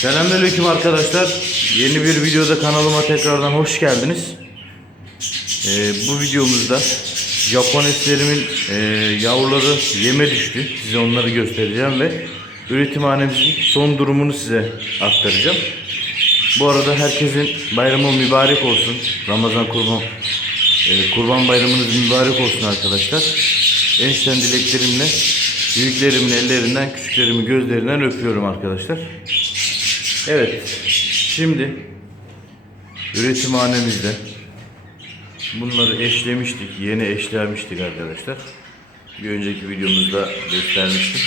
Selamünaleyküm arkadaşlar. Yeni bir videoda kanalıma tekrardan hoş geldiniz. Ee, bu videomuzda Japoneslerimin e, yavruları yeme düştü. Size onları göstereceğim ve üretimhanemizin son durumunu size aktaracağım. Bu arada herkesin bayramı mübarek olsun. Ramazan kurban e, kurban bayramınız mübarek olsun arkadaşlar. En içten dileklerimle büyüklerimin ellerinden, küçüklerimin gözlerinden öpüyorum arkadaşlar. Evet. Şimdi üretimhanemizde bunları eşlemiştik. Yeni eşlemiştik arkadaşlar. Bir önceki videomuzda göstermiştim.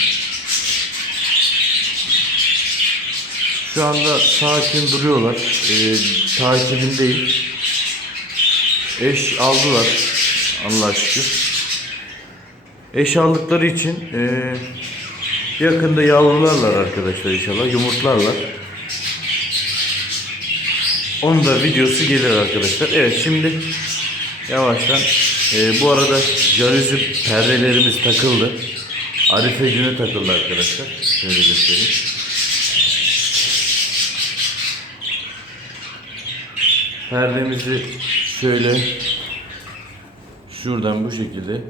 Şu anda sakin duruyorlar. Ee, takibindeyim. Eş aldılar. Allah şükür. Eş aldıkları için ee, yakında yavrularlar arkadaşlar inşallah. Yumurtlarlar. Onun da videosu gelir arkadaşlar. Evet şimdi yavaştan ee, bu arada jaluzi perdelerimiz takıldı. Arife günü takıldı arkadaşlar. Şöyle göstereyim. Perdemizi şöyle şuradan bu şekilde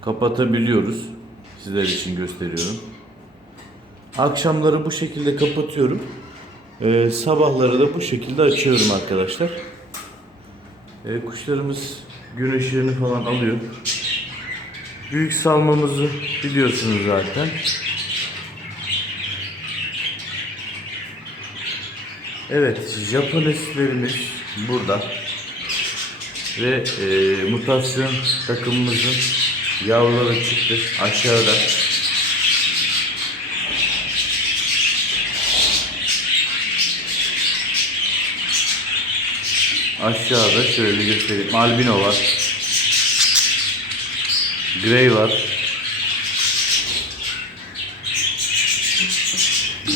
kapatabiliyoruz. Sizler için gösteriyorum. Akşamları bu şekilde kapatıyorum. Ee, sabahları da bu şekilde açıyorum arkadaşlar. Ee, kuşlarımız gün ışığını falan alıyor. Büyük salmamızı biliyorsunuz zaten. Evet, Japoneslerimiz burada. Ve e, mutasyon takımımızın yavruları çıktı aşağıda. Aşağıda şöyle göstereyim. Albino var. Grey var.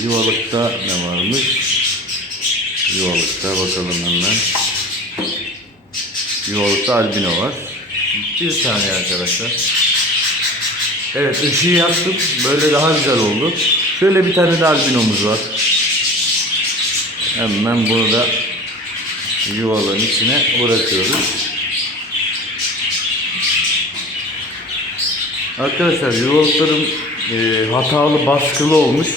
Yuvalıkta ne varmış? Yuvalıkta bakalım hemen. Yuvalıkta albino var. Bir saniye arkadaşlar. Evet ışığı yaktım. Böyle daha güzel oldu. Şöyle bir tane de albinomuz var. Hemen bunu da yuvalığın içine bırakıyoruz. Arkadaşlar yuvalıklarım e, hatalı baskılı olmuş.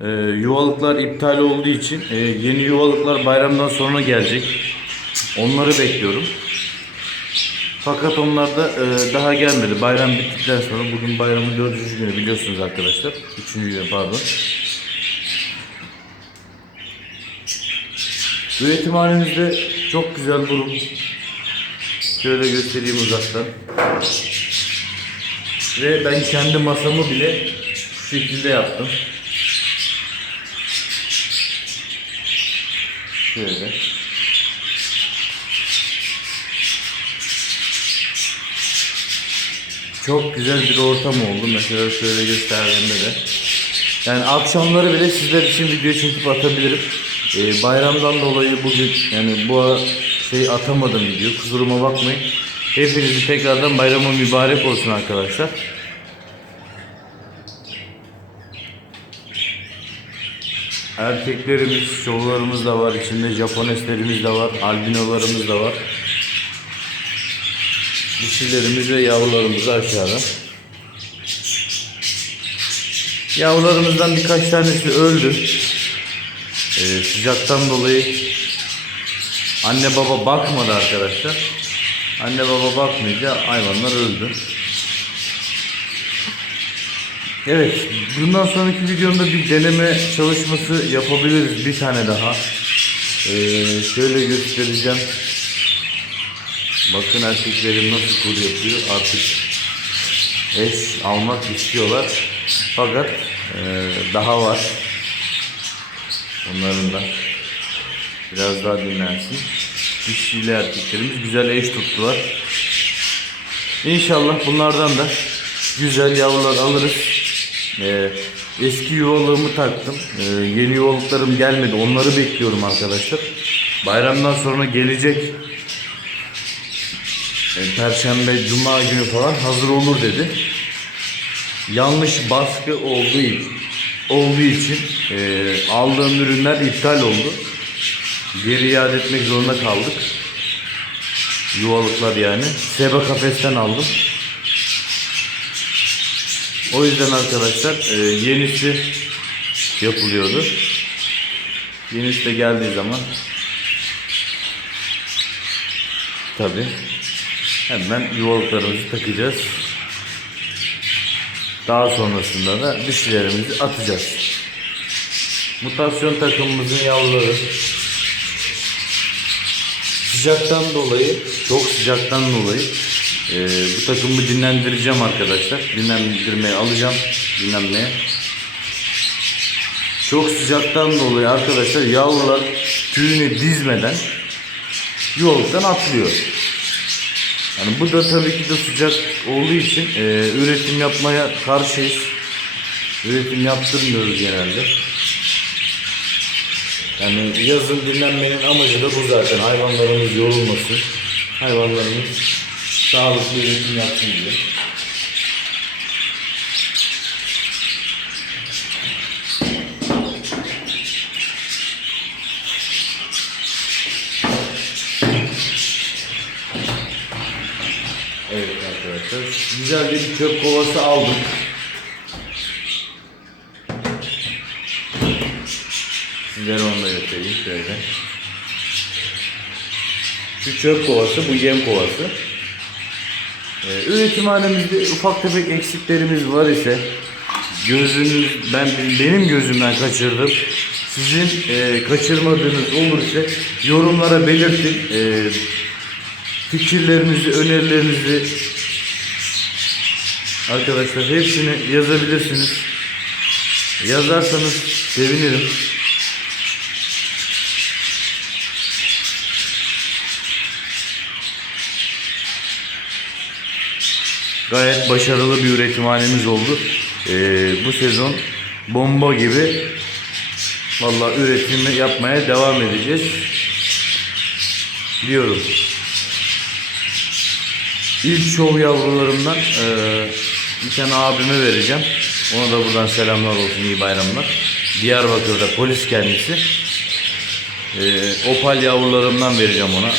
E, yuvalıklar iptal olduğu için e, yeni yuvalıklar bayramdan sonra gelecek. Onları bekliyorum. Fakat onlar da e, daha gelmedi. Bayram bittikten sonra bugün bayramın dördüncü günü biliyorsunuz arkadaşlar. Üçüncü günü pardon. Üretimhanemizde çok güzel durum. Şöyle göstereyim uzaktan. Ve ben kendi masamı bile şu şekilde yaptım. Şöyle. Çok güzel bir ortam oldu. Mesela şöyle gösterdiğimde de. Yani akşamları bile sizler için video çekip atabilirim. Ee, bayramdan dolayı bugün yani bu şey atamadım video. Kusuruma bakmayın. Hepinizi tekrardan bayramı mübarek olsun arkadaşlar. Erkeklerimiz, şovlarımız da var. içinde Japoneslerimiz de var. Albinolarımız da var. Dişilerimiz ve yavrularımız da aşağıda. Yavrularımızdan birkaç tanesi öldü. Ee, sıcaktan dolayı anne baba bakmadı arkadaşlar. Anne baba bakmayınca hayvanlar öldü. Evet, bundan sonraki videomda bir deneme çalışması yapabiliriz. Bir tane daha. Ee, şöyle göstereceğim. Bakın erkeklerim nasıl kur yapıyor. Artık eş almak istiyorlar. Fakat e, daha var. Onların da biraz daha dinlensin. Dişiyle erkeklerimiz güzel eş tuttular. İnşallah bunlardan da güzel yavrular alırız. Ee, eski yuvalığımı taktım. Ee, yeni yuvalıklarım gelmedi. Onları bekliyorum arkadaşlar. Bayramdan sonra gelecek. Ee, Perşembe, Cuma günü falan hazır olur dedi. Yanlış baskı olduğu için olduğu için e, aldığım ürünler iptal oldu. Geri iade etmek zorunda kaldık. Yuvalıklar yani. Seba kafesten aldım. O yüzden arkadaşlar e, yenisi yapılıyordu. Yenisi de geldiği zaman tabi hemen yuvalıklarımızı takacağız. Daha sonrasında da dişilerimizi atacağız. Mutasyon takımımızın yavruları sıcaktan dolayı, çok sıcaktan dolayı e, bu takımı dinlendireceğim arkadaşlar. Dinlendirmeye alacağım, dinlenmeye. Çok sıcaktan dolayı arkadaşlar yavrular tüyünü dizmeden yoldan atlıyor. Yani bu da tabii ki de sıcak olduğu için e, üretim yapmaya karşıyız. Üretim yaptırmıyoruz genelde. Yani yazın dinlenmenin amacı da bu zaten. Hayvanlarımız yorulmasın. Hayvanlarımız sağlıklı üretim yapsın diye. Evet arkadaşlar. Güzel bir çöp kovası aldım. Sizlere onu da göstereyim şöyle. Şu çöp kovası, bu yem kovası. Ee, üretimhanemizde ufak tefek eksiklerimiz var ise gözünüz ben benim gözümden kaçırdım. Sizin e, kaçırmadığınız olursa yorumlara belirtin. E, fikirlerinizi, önerilerinizi arkadaşlar hepsini yazabilirsiniz. Yazarsanız sevinirim. Gayet başarılı bir üretimhanemiz oldu. Ee, bu sezon bomba gibi vallahi üretimi yapmaya devam edeceğiz diyorum. İlk şov yavrularımdan eee, bir tane abime vereceğim. Ona da buradan selamlar olsun, iyi bayramlar. Diyarbakır'da polis kendisi. Eee, opal yavrularımdan vereceğim ona.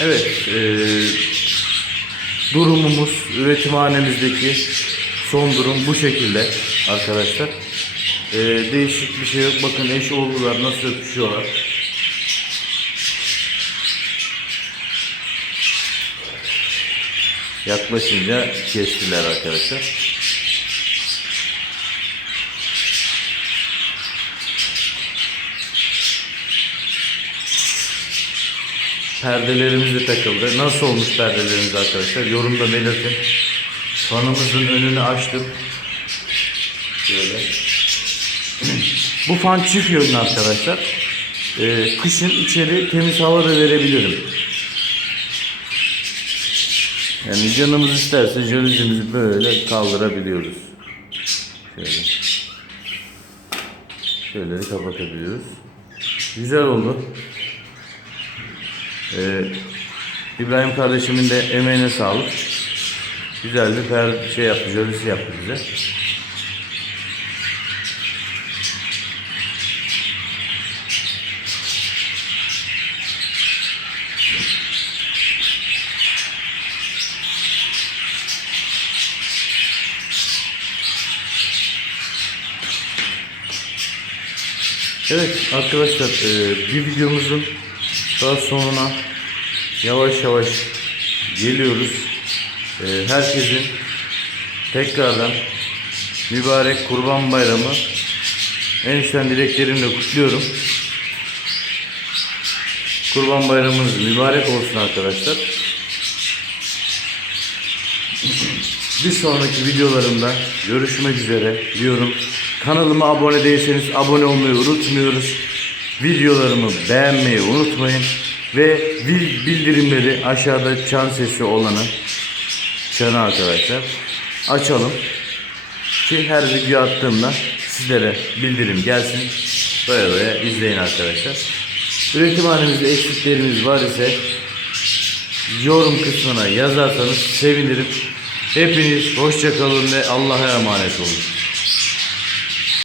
Evet, eee, durumumuz, üretimhanemizdeki son durum bu şekilde arkadaşlar. Eee, değişik bir şey yok. Bakın eş oldular, nasıl öpüşüyorlar. Yaklaşınca kestiler arkadaşlar. Perdelerimiz de takıldı. Nasıl olmuş perdelerimiz arkadaşlar? Yorumda belirtin. Fanımızın önünü açtım. Şöyle. Bu fan çift yönlü arkadaşlar. Ee, kışın içeri temiz hava da verebilirim. Yani canımız isterse jölüzümüzü böyle kaldırabiliyoruz. Şöyle. Şöyle kapatabiliyoruz. Güzel oldu. Ee, İbrahim kardeşimin de emeğine sağlık. Güzel bir şey yaptı, jölüsü yaptı bize. Evet arkadaşlar e, bir videomuzun daha sonuna yavaş yavaş geliyoruz. E, herkesin tekrardan mübarek kurban bayramı en içten dileklerimle kutluyorum. Kurban bayramınız mübarek olsun arkadaşlar. Bir sonraki videolarımda görüşmek üzere diyorum. Kanalıma abone değilseniz abone olmayı unutmuyoruz. Videolarımı beğenmeyi unutmayın. Ve bil- bildirimleri aşağıda çan sesi olanı çanı arkadaşlar açalım. Ki her video attığımda sizlere bildirim gelsin. Böyle böyle izleyin arkadaşlar. Üretimhanemizde eksiklerimiz var ise yorum kısmına yazarsanız sevinirim. Hepiniz hoşça kalın ve Allah'a emanet olun.